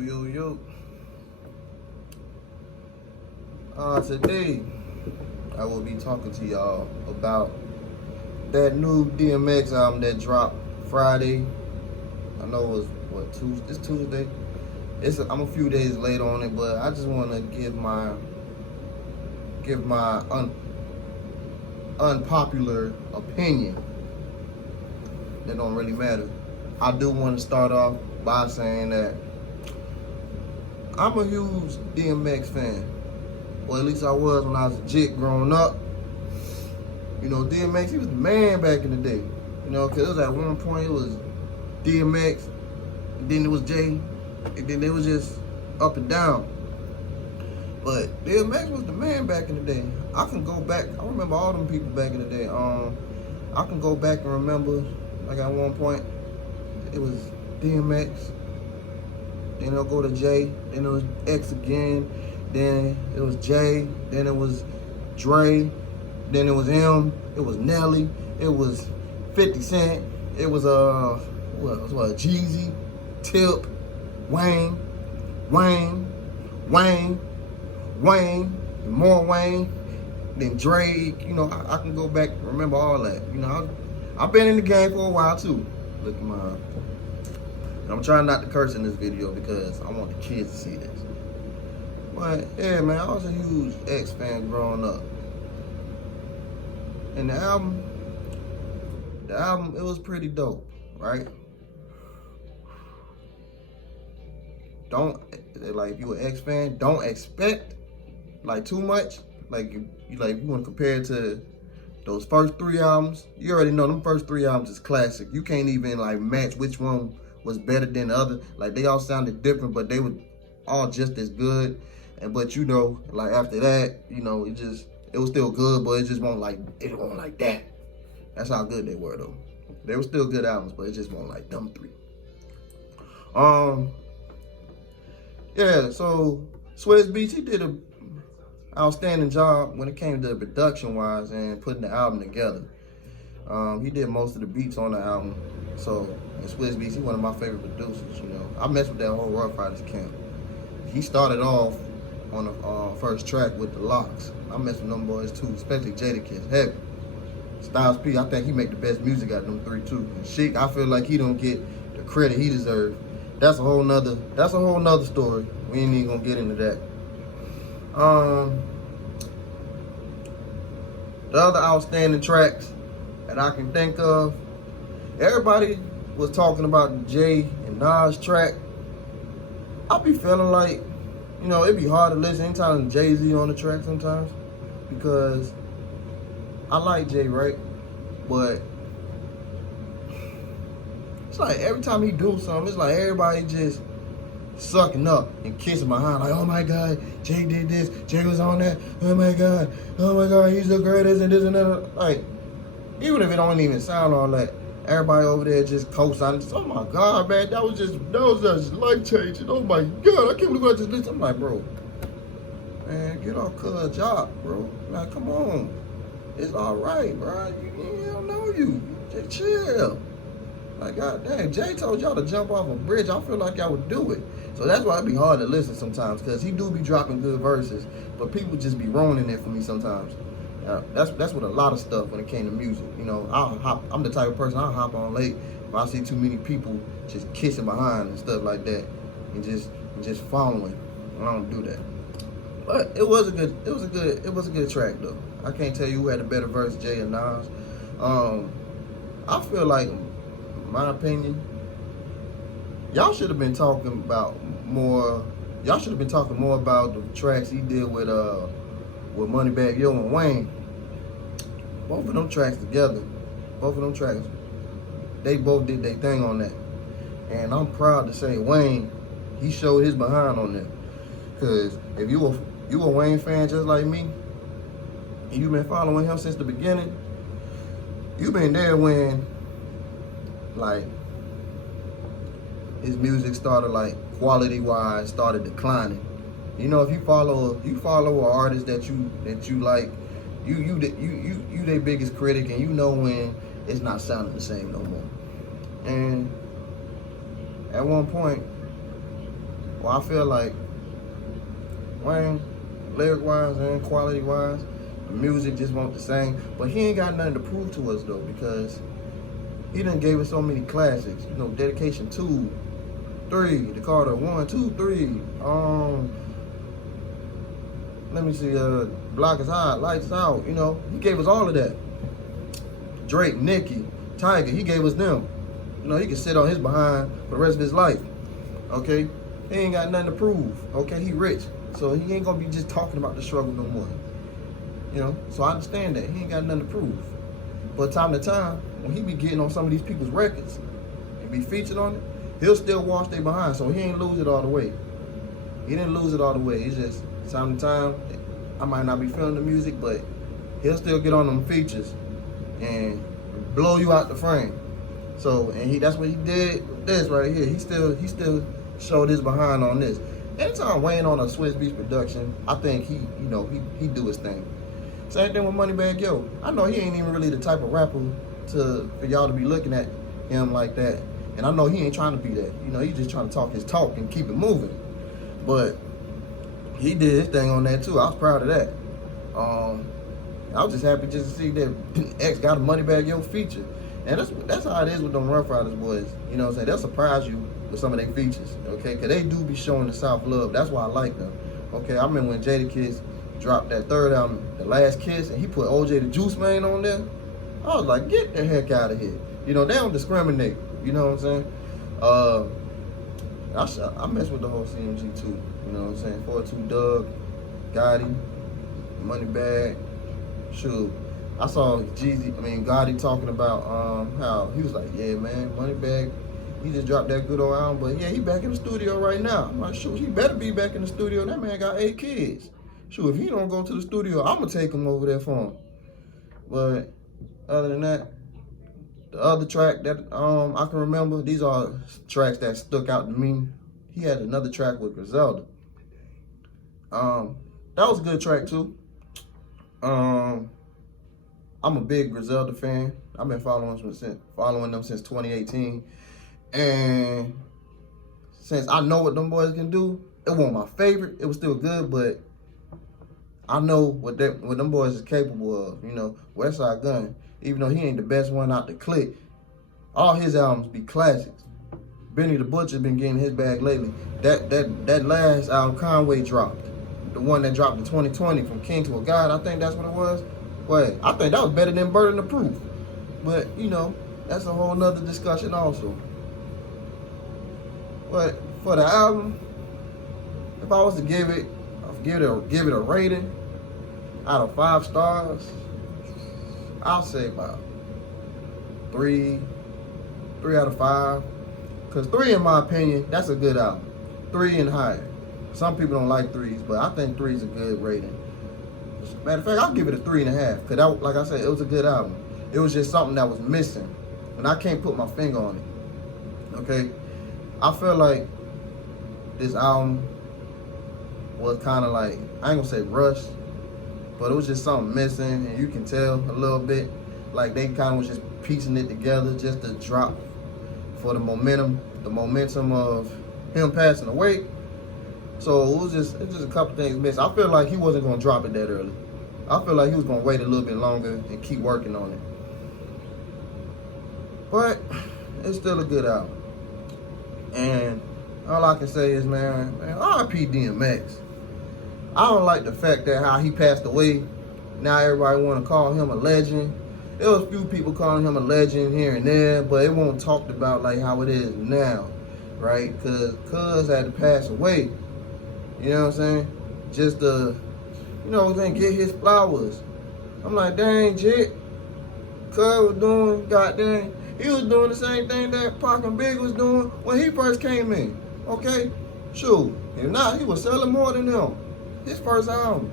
Yo. Today I will be talking to y'all about that new DMX album that dropped Friday. I know it was Tuesday. It's Tuesday. I'm a few days late on it, but I just want to give my unpopular opinion. That don't really matter. I do want to start off by saying that I'm a huge DMX fan. Or at least I was when I was a jit growing up. You know, DMX, he was the man back in the day. You know, because it was at one point, it was DMX, and then it was Jay, and then it was just up and down. But DMX was the man back in the day. I can go back, I remember all them people back in the day. I can go back and remember, like at one point, it was DMX, then it'll go to Jay, then it was X again, then it was Jay, then it was Dre, then it was him, it was Nelly, it was 50 Cent, it was Jeezy, Tip, Wayne, more Wayne, then Drake. You know, I can go back and remember all that. You know, I've been in the game for a while too. Look at my, I'm trying not to curse in this video because I want the kids to see this. But yeah, man, I was a huge X fan growing up. And the album, it was pretty dope, right? If you're an X fan, don't expect like too much. Like you want to compare it to those first three albums. You already know them first three albums is classic. You can't even like match which one was better than the other. Like they all sounded different, but they were all just as good. But you know, like after that, you know, it was still good, but it wasn't like that. That's how good they were though. They were still good albums, but it just wasn't like them three. Yeah, so Swizz Beatz, he did an outstanding job when it came to production wise and putting the album together. He did most of the beats on the album. So, and Swizz Beatz, he's one of my favorite producers, you know. I messed with that whole Rough Riders camp. He started off on the first track with the Locks. I messed with them boys too, especially Jadakiss, heavy. Styles P, I think he make the best music out of them three too. And Sheik, I feel like he don't get the credit he deserves. That's a whole nother story. We ain't even gonna get into that. The other outstanding tracks that I can think of, everybody was talking about the Jay and Nas track. I be feeling like, you know, it'd be hard to listen anytime Jay-Z on the track sometimes, because I like Jay, right? But it's like every time he do something, it's like everybody just sucking up and kissing behind, like, oh my God, Jay did this, Jay was on that, oh my God, he's the greatest, and this and that. Like, even if it don't even sound all that, everybody over there just co-signing, oh my God, man, that was just life changing. Oh my God, I can't believe I just listened. I'm like, bro, man, get off cuz job, bro. Like, come on. It's all right, bro. You don't know you. Just chill. Like, God damn, Jay told y'all to jump off a bridge. I feel like y'all would do it. So that's why it be hard to listen sometimes, because he do be dropping good verses, but people just be ruining it for me sometimes. That's with a lot of stuff when it came to music. You know, I'm the type of person, I'll hop on late if I see too many people just kissing behind and stuff like that, and just following. I don't do that. But it was a good track though. I can't tell you who had a better verse, Jay or Nas. I feel like, in my opinion, y'all should have been talking more about the tracks he did with Moneybagg Yo and Wayne. Both of them tracks together. They both did their thing on that. And I'm proud to say Wayne, he showed his behind on that. Cause if you a Wayne fan just like me, and you've been following him since the beginning, you've been there when like his music started, like quality wise, started declining. You know, if you follow an artist that you like, you their biggest critic, and you know when it's not sounding the same no more. And at one point, Well, I feel like Wayne, lyric-wise and quality-wise, the music just won't the same. But he ain't got nothing to prove to us, though, because he done gave us so many classics. You know, Dedication 2, 3, The Carter 1, 2, 3. Let me see, Block is Hot, Lights Out. You know, he gave us all of that. Drake, Nicki, Tiger, he gave us them. You know, he can sit on his behind for the rest of his life. Okay? He ain't got nothing to prove. Okay? He rich. So he ain't gonna be just talking about the struggle no more. You know? So I understand that. He ain't got nothing to prove. But time to time, when he be getting on some of these people's records and be featured on it, he'll still wash their behind. So he ain't lose it all the way. He didn't lose it all the way. It's just time to time, I might not be feeling the music, but he'll still get on them features and blow you out the frame. So, and that's what he did with this right here. He still showed his behind on this. Anytime Wayne on a Swiss Beats production, I think he do his thing. Same thing with Moneybagg Yo. I know he ain't even really the type of rapper for y'all to be looking at him like that. And I know he ain't trying to be that. You know, he's just trying to talk his talk and keep it moving. But he did his thing on that too. I was proud of that. I was just happy just to see that X got a Moneybagg Yo feature. And that's how it is with them Rough Riders boys. You know what I'm saying? They'll surprise you with some of their features, okay? Because they do be showing the South love. That's why I like them, okay? I remember when Jadakiss dropped that third album, The Last Kiss, and he put OJ the Juice Man on there. I was like, get the heck out of here. You know, they don't discriminate. You know what I'm saying? I mess with the whole CMG too. You know what I'm saying? 42 Doug, Gotti, Moneybagg, shoot. I saw Gotti talking about how he was like, yeah, man, Moneybagg, he just dropped that good old album, but yeah, he back in the studio right now. I'm like, shoot, he better be back in the studio. That man got 8 kids. Shoot, if he don't go to the studio, I'm gonna take him over there for him. But other than that, the other track that I can remember, these are tracks that stuck out to me. He had another track with Griselda. That was a good track too. I'm a big Griselda fan. I've been following them since 2018. And since I know what them boys can do, it wasn't my favorite. It was still good, but I know what them boys is capable of. You know, Westside Gunn, even though he ain't the best one out the clique, all his albums be classics. Benny the Butcher been getting his bag lately. That last album Conway dropped, the one that dropped in 2020, From King to a God, I think that's what it was. Wait, I think that was better than Burden of Proof. But, you know, that's a whole nother discussion also. But for the album, if I was to give it a rating out of 5 stars, I'll say about 3 out of 5. Because 3, in my opinion, that's a good album. 3 and higher. Some people don't like 3s, but I think 3 is a good rating. Matter of fact, I'll give it a 3.5. Because, like I said, it was a good album. It was just something that was missing. And I can't put my finger on it. Okay? I feel like this album was kind of like, I ain't going to say rushed, but it was just something missing. And you can tell a little bit. Like they kind of was just piecing it together just to drop for the momentum of him passing away. So it was just a couple things missing. I feel like he wasn't gonna drop it that early. I feel like he was gonna wait a little bit longer and keep working on it. But it's still a good album. And all I can say is, man, R.I.P. DMX. I don't like the fact that how he passed away. Now everybody want to call him a legend. There was a few people calling him a legend here and there, but it won't talked about like how it is now, right? Cause Cuz had to pass away. You know what I'm saying? Just to, get his flowers. I'm like, dang, Jit. Cuz was doing, goddamn, he was doing the same thing that Pac and Big was doing when he first came in. Okay? Shoot. If not, he was selling more than them. His first album.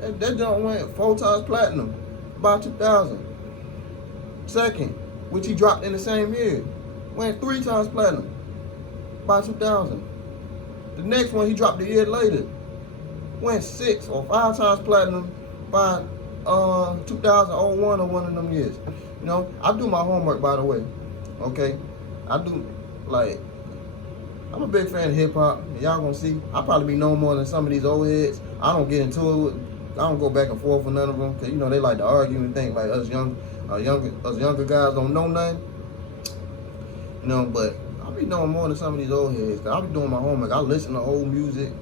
That junk went 4 times platinum by 2000. Second, which he dropped in the same year, went 3 times platinum by 2000. The next one he dropped a year later, went 6 or 5 times platinum by 2001 or one of them years. You know, I do my homework, by the way. Okay, I do, like, I'm a big fan of hip hop. Y'all gonna see. I'll probably be known more than some of these old heads. I don't get into it. I don't go back and forth with none of them, cause you know they like to argue and think like us younger guys don't know nothing. You know, but I'll be knowing more than some of these old heads. I'll be doing my homework. I listen to old music,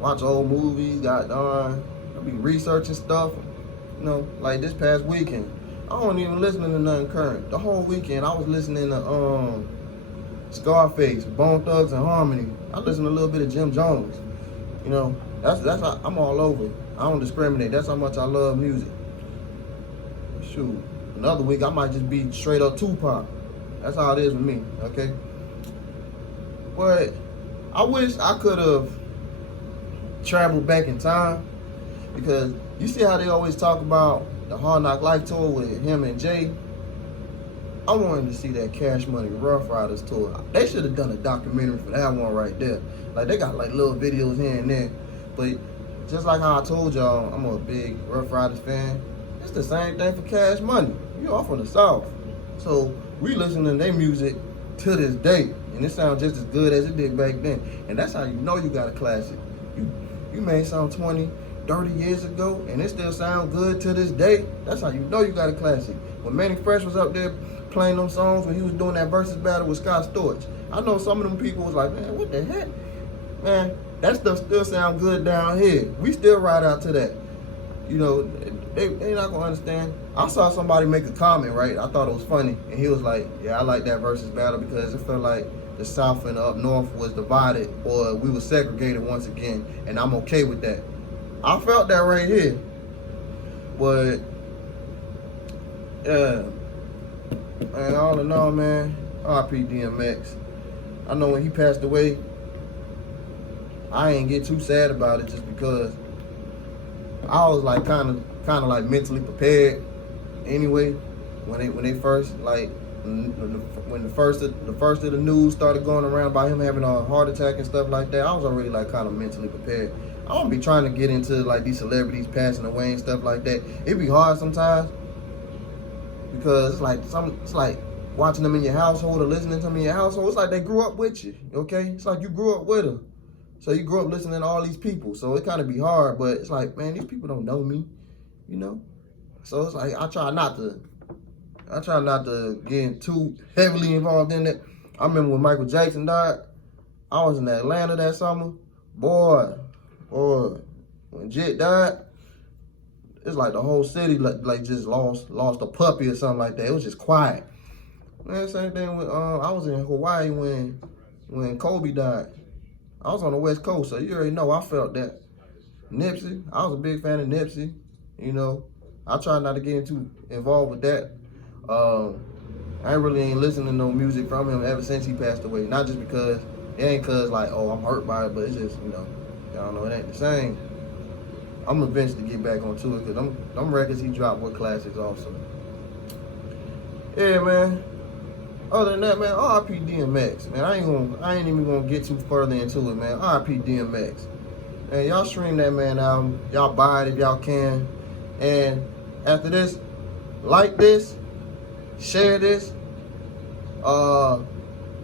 watch old movies. I'll be researching stuff. You know, like this past weekend, I don't even listen to nothing current. The whole weekend, I was listening to Scarface, Bone Thugs and Harmony. I listen to a little bit of Jim Jones. You know, that's how I'm all over. I don't discriminate. That's how much I love music. Shoot, another week I might just be straight up Tupac. That's how it is with me, okay? But I wish I could have traveled back in time, because you see how they always talk about the Hard Knock Life tour with him and Jay. I wanted to see that Cash Money Rough Riders tour. They should have done a documentary for that one right there. Like, they got like little videos here and there. But just like how I told y'all, I'm a big Rough Riders fan. It's the same thing for Cash Money. You know, I'm from the South. So we listen to their music to this day. And it sounds just as good as it did back then. And that's how you know you got a classic. You made something 20, 30 years ago, and it still sounds good to this day. That's how you know you got a classic. When Manny Fresh was up there playing them songs, when he was doing that versus battle with Scott Storch, I know some of them people was like, man, what the heck? Man, that stuff still sound good down here. We still ride out to that. You know, they not gonna understand. I saw somebody make a comment, right? I thought it was funny, and he was like, yeah, I like that versus battle because it felt like the South and the up North was divided, or we were segregated once again, and I'm okay with that. I felt that right here. But yeah, and all in all, man, R.I.P. DMX. I know when he passed away, I ain't get too sad about it, just because I was like kind of like mentally prepared anyway when they first, like, when the first of the news started going around about him having a heart attack and stuff like that. I was already like kind of mentally prepared. I don't be trying to get into like these celebrities passing away and stuff like that. It be hard sometimes, because it's like watching them in your household or listening to them in your household. It's like they grew up with you, okay? It's like you grew up with them. So you grew up listening to all these people. So it kind of be hard, but it's like, man, these people don't know me, you know? So it's like, I try not to get too heavily involved in it. I remember when Michael Jackson died, I was in Atlanta that summer. Boy, when Jit died, it's like the whole city like just lost a puppy or something like that. It was just quiet. Man, same thing with I was in Hawaii when Kobe died. I was on the West Coast, so you already know I felt that. Nipsey, I was a big fan of Nipsey. You know, I try not to get too involved with that. I really ain't listening to no music from him ever since he passed away. Not just because, it ain't cause like, oh, I'm hurt by it, but it's just, you know, y'all know it ain't the same. I'm gonna eventually get back onto it, cause them records he dropped were classics also. Yeah, man. Other than that, man, R.I.P. DMX, man. I ain't even gonna get too further into it, man. R.I.P. DMX. Man, y'all stream that man album. Y'all buy it if y'all can. And after this, like this, share this,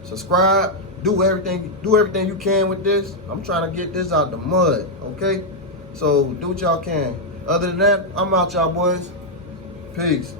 subscribe, do everything you can with this. I'm trying to get this out the mud, okay? So do what y'all can. Other than that, I'm out, y'all boys. Peace.